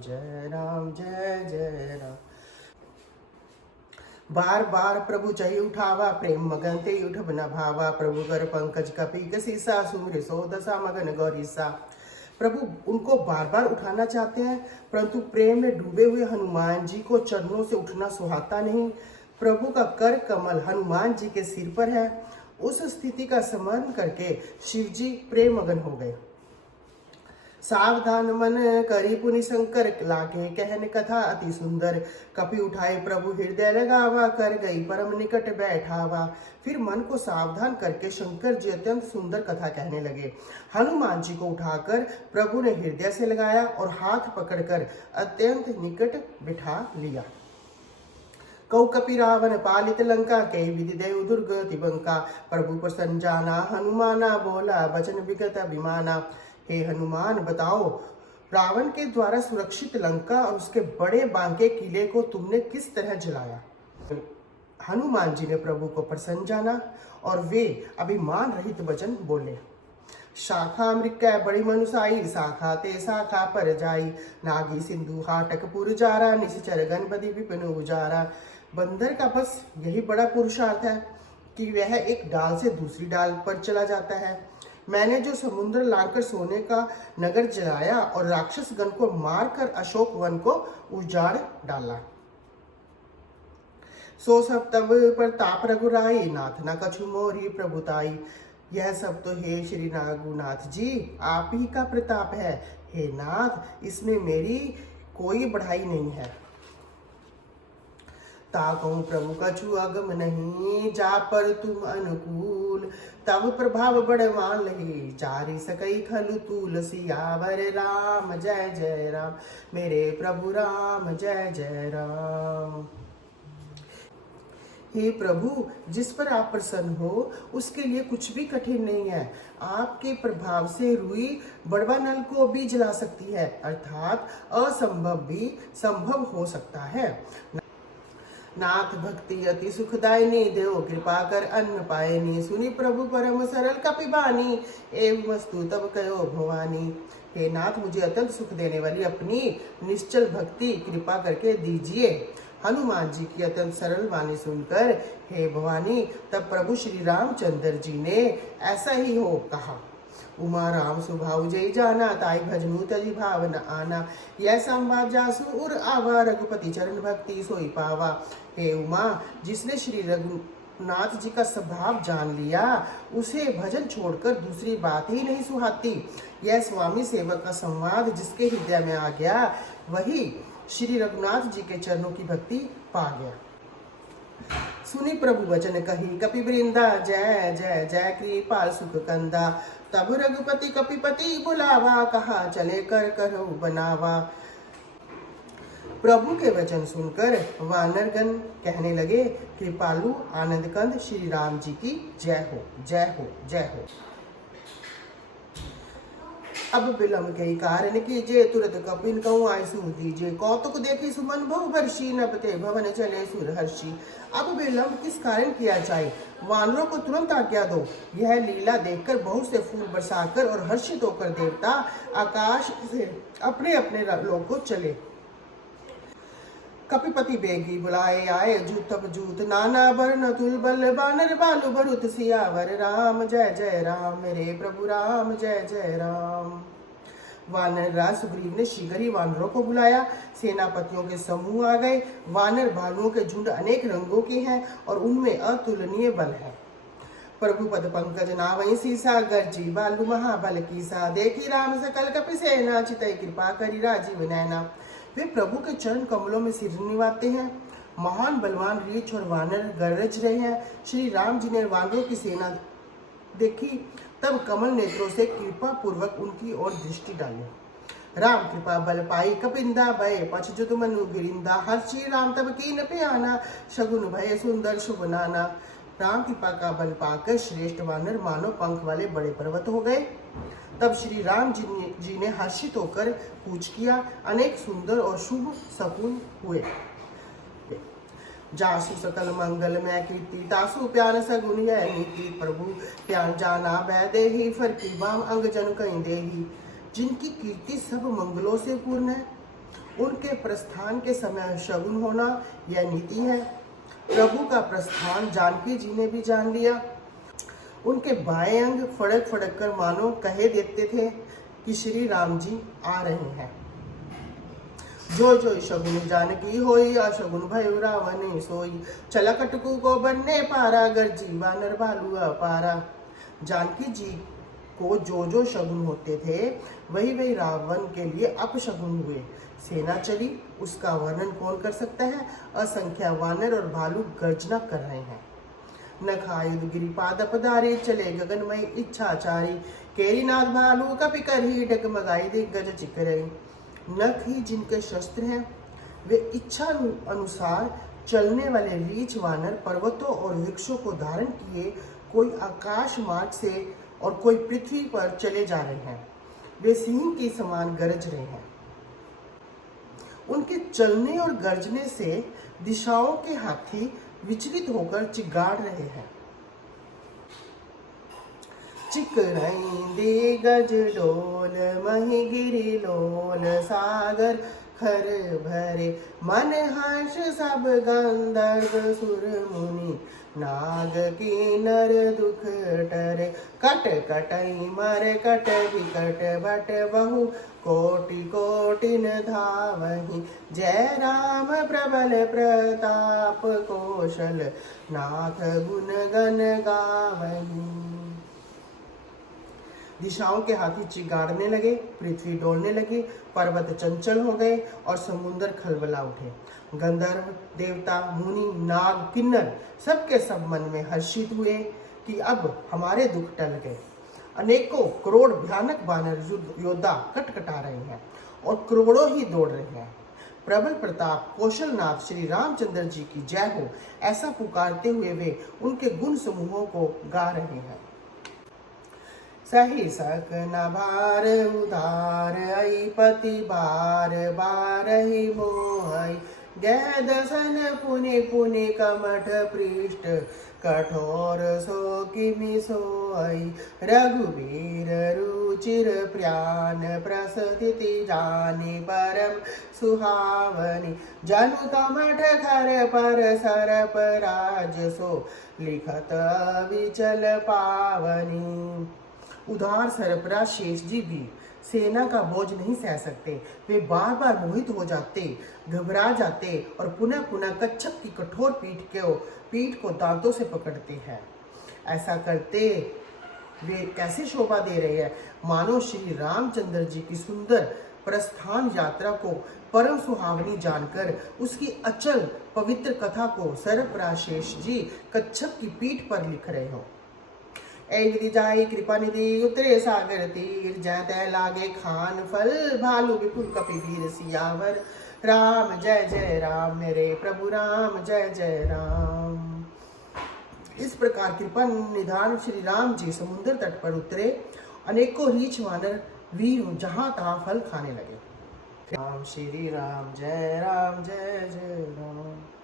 जय राम जय जय राम। बार बार प्रभु चही उठावा, प्रेम मगन ते उठब न भावा। प्रभु कर पंकज कपि गसीसा, सुमिर सो दशा मगन गौरीसा। प्रभु उनको बार बार उठाना चाहते हैं, परंतु प्रेम में डूबे हुए हनुमान जी को चरणों से उठना सुहाता नहीं। प्रभु का कर कमल हनुमान जी के सिर पर है। उस स्थिति का स्मरण करके शिव जी प्रेम मगन हो गए। सावधान मन करी पुनि शंकर, लागे कहन कथा अति सुंदर। कपि उठाए प्रभु हृदय लगावा, कर गई परम निकट बैठावा। फिर मन को सावधान करके शंकर जी अत्यंत सुंदर कथा कहने लगे। हनुमान जी को उठाकर प्रभु ने हृदय से लगाया और हाथ पकड़कर अत्यंत निकट बिठा लिया। कौ कपि रावण पालित लंका, कई विधि देव दुर्गति बंका। प्रभु प्रसन्न जाना हनुमाना, बोला वचन विगत अभिमाना। हे हनुमान, बताओ रावण के द्वारा सुरक्षित लंका और उसके बड़े बांके किले को तुमने किस तरह जलाया। हनुमान जी ने प्रभु को प्रसन्न जाना और वे अभिमान रहित वचन बोले। शाखा मृक्या बड़ी मनुसाई, शाखा ते शाखा पर जाई। नागी सिंधु हाटक पुर जारा, निश्चर गणपति विपिन उजारा। बंदर का बस यही बड़ा पुरुषार्थ है कि वह एक डाल से दूसरी डाल पर चला जाता है। मैंने जो समुद्र लाकर सोने का नगर जलाया और राक्षस गण को मारकर अशोक वन को उजाड़ डाला। सो सब तब प्रताप रघुराई, नाथ न कछु मोरी प्रभुताई। यह सब तो हे श्री रघुनाथ जी आप ही का प्रताप है। हे नाथ, इसमें मेरी कोई बढ़ाई नहीं है। ताकहूँ प्रभु कछु अगम नहीं, जा पर तुम अनुकूल। तब प्रभाव बड़वान लही, चारि सकई खलु तूल। सियावर राम जय जय राम, मेरे प्रभु राम जय जय राम। हे प्रभु, जिस पर आप प्रसन्न हो उसके लिए कुछ भी कठिन नहीं है। आपके प्रभाव से रुई बड़वा नल को भी जला सकती है, अर्थात असंभव भी संभव हो सकता है। नाथ भक्ति अति सुखदायिनी, देव कृपा कर अन्न पायनी। सुनी प्रभु परम सरल कपिबानी, एवं वस्तु तब कयो भवानी। हे नाथ, मुझे अत्यंत सुख देने वाली अपनी निश्चल भक्ति कृपा करके दीजिए। हनुमान जी की अत्यंत सरल वाणी सुनकर हे भवानी, तब प्रभु श्री रामचंद्र जी ने ऐसा ही हो कहा। उमा राम सुभाव जय जाना, ताई भजनु तजी भाव न आना। यह संवाद जासु उर आवा, रघुपति चरण भक्ति सोई पावा। हे उमा, जिसने श्री रघुनाथ जी का स्वभाव जान लिया उसे भजन छोड़कर दूसरी बात ही नहीं सुहाती। यह स्वामी सेवक का संवाद जिसके हृदय में आ गया वही श्री रघुनाथ जी के चरणों की भक्ति पा गया। सुनी प्रभु वचन कही, कपि वृंदा जय जय जय कृपाल सुख कंदा। तब रघुपति कपिपति बुलावा, कहा चले कर करो बनावा। प्रभु के वचन सुनकर वानरगण कहने लगे, कृपालु आनंद कंद श्री राम जी की जय हो जय हो जय हो। अब विलंब के कारण कीजिए, तुरंत कपिन कहूँ आयसु दीजिए। कौतुक देखी सुमन बहु भर्षी, नभते भवन चले सुर हर्षी। अब विलंब किस कारण किया जाए, वानरों को तुरंत आज्ञा दो। यह लीला देखकर बहुत से फूल बरसाकर और हर्षित होकर देवता आकाश से अपने अपने लोक को चले। कपिपति बेगी बुलाए आए, जूत तब जूत नाना वर्ण तुल बल। बानर बालु बरुत सियावर राम जय जय राम, मेरे प्रभु राम जय जय राम। वानर राज सुग्रीव ने शीघ्र ही वानरों को बुलाया। सेनापतियों के समूह आ गए। वानर भालुओं के झुंड अनेक रंगों के हैं और उनमें अतुलनीय बल है। प्रभु पद पंकज नावई सीसा, गर्जी बालु महाबल कीसा। देखी राम सकल कपि सेना, चितई कृपा करी राजीव नैना। वे प्रभु के चरण कमलों में सिर निवाते हैं। महान बलवान रीछ और वानर गरज रहे हैं। श्री राम जी ने वानरों की सेना देखी, तब कमल नेत्रों से कृपा पूर्वक उनकी ओर दृष्टि डाली। राम कृपा बल पाई कपिंदा भय, पछजुत मनु गिरिंदा। हर्षी राम तब कीन पे आना, शगुन भय सुंदर शुभ नाना। राम कृपा का बल पाकर श्रेष्ठ वानर मानो पंख वाले बड़े पर्वत हो गए। तब श्री राम जी ने हर्षित होकर पूछ किया, अनेक सुंदर और शुभ शकुन हुए। जासु सकल मंगल मैं कीर्ति, तासु प्यान सगुन है नीति। प्रभु प्यान जाना वै देहि, फरकी बाम अंग जन कहीं देहि। जिनकी कीर्ति सब मंगलों से पूर्ण है उनके प्रस्थान के समय शगुन होना यह नीति है। प्रभु का प्रस्थान जानकी जी ने भी जान लिया। उनके बाएं अंग फड़क फड़क कर मानो कहे देते थे कि श्री राम जी आ रहे हैं। जो जो शगुन जानकी होई, अशगुन भयो रावण सोई। चला कटकू को बनने पारा, गर्जी वानर भालू अपारा। जानकी जी को जो जो शगुन होते थे वही वही रावण के लिए अपशगुन हुए। सेना चली, उसका वर्णन कौन कर सकता है। असंख्य वानर और भालू गर्जना कर रहे हैं। नखायुध गिरिपाद पधारे, चले गगनमय इच्छाचारी। केरीनाथ भालू कपि करही, डगमगाई दिग्गज चिकरई। नख ही जिनके शस्त्र हैं, वे इच्छा अनुसार चलने वाले रीछ वानर पर्वतों और वृक्षों को धारण किए कोई आकाश मार्ग से और कोई पृथ्वी पर चले जा रहे हैं। वे सिंह के समान गरज रहे हैं। उनके चलने और गरजने से दिशाओं के हाथी विचलित होकर चिगाड़ रहे हैं। चिकरई गज डोल, मही गिरी लोल। सागर खर भरे, मन हर्ष सब गंधर्व सुर मुनि। नाग की नर दुख टरे, कट कटई मर कट विकट भट बहु। कोटि कोटिन धावहि, जय राम प्रबल प्रताप। कौशल नाथ गुण गण गावहि। दिशाओं के हाथी चिगाड़ने लगे, पृथ्वी डोलने लगी, पर्वत चंचल हो गए और समुद्र खलबला उठे। गंधर्व, देवता, मुनि, नाग, किन्नर सबके सब मन में हर्षित हुए कि अब हमारे दुख टल गए। अनेकों करोड़ भयानक वानर योद्धा कटकटा रहे हैं और करोड़ों ही दौड़ रहे हैं। प्रबल प्रताप कौशलनाथ श्री रामचंद्र जी की जय हो, ऐसा पुकारते हुए वे उनके गुण समूहों को गा रहे हैं। सही सक न भार उधार, आई पति बार बारहि मोहई। गै दसन पुनि पुनि कमठ पृष्ठ, कठोर सो किमि सोई। रघुवीर रुचिर प्यान, प्रसथिति जानी परम सुहावनी। जनु कमठ खर पर सरप राज, सो लिखत विचल पावनी। उदार सरपराज शेष जी भी सेना का बोझ नहीं सह सकते। वे बार बार मोहित हो जाते, घबरा जाते और पुनः पुनः कच्छप की कठोर पीठ को दांतों से पकड़ते हैं। ऐसा करते वे कैसे शोभा दे रहे हैं, मानो श्री रामचंद्र जी की सुंदर प्रस्थान यात्रा को परम सुहावनी जानकर उसकी अचल पवित्र कथा को सरपराज शेष जी कच्छप की पीठ पर लिख रहे हो। ऐ विधि जाई कृपा निधि, उतरे सागर तीर। जय तय लागे खान फल, भालू विपुल कपि वीर। सियावर राम जय जय राम, मेरे प्रभु राम जय जय राम। इस प्रकार कृपा निधान श्री राम जी समुद्र तट पर उतरे। अनेकों रीछ वानर वीर जहां तहां फल खाने लगे। राम श्री राम जय जय राम।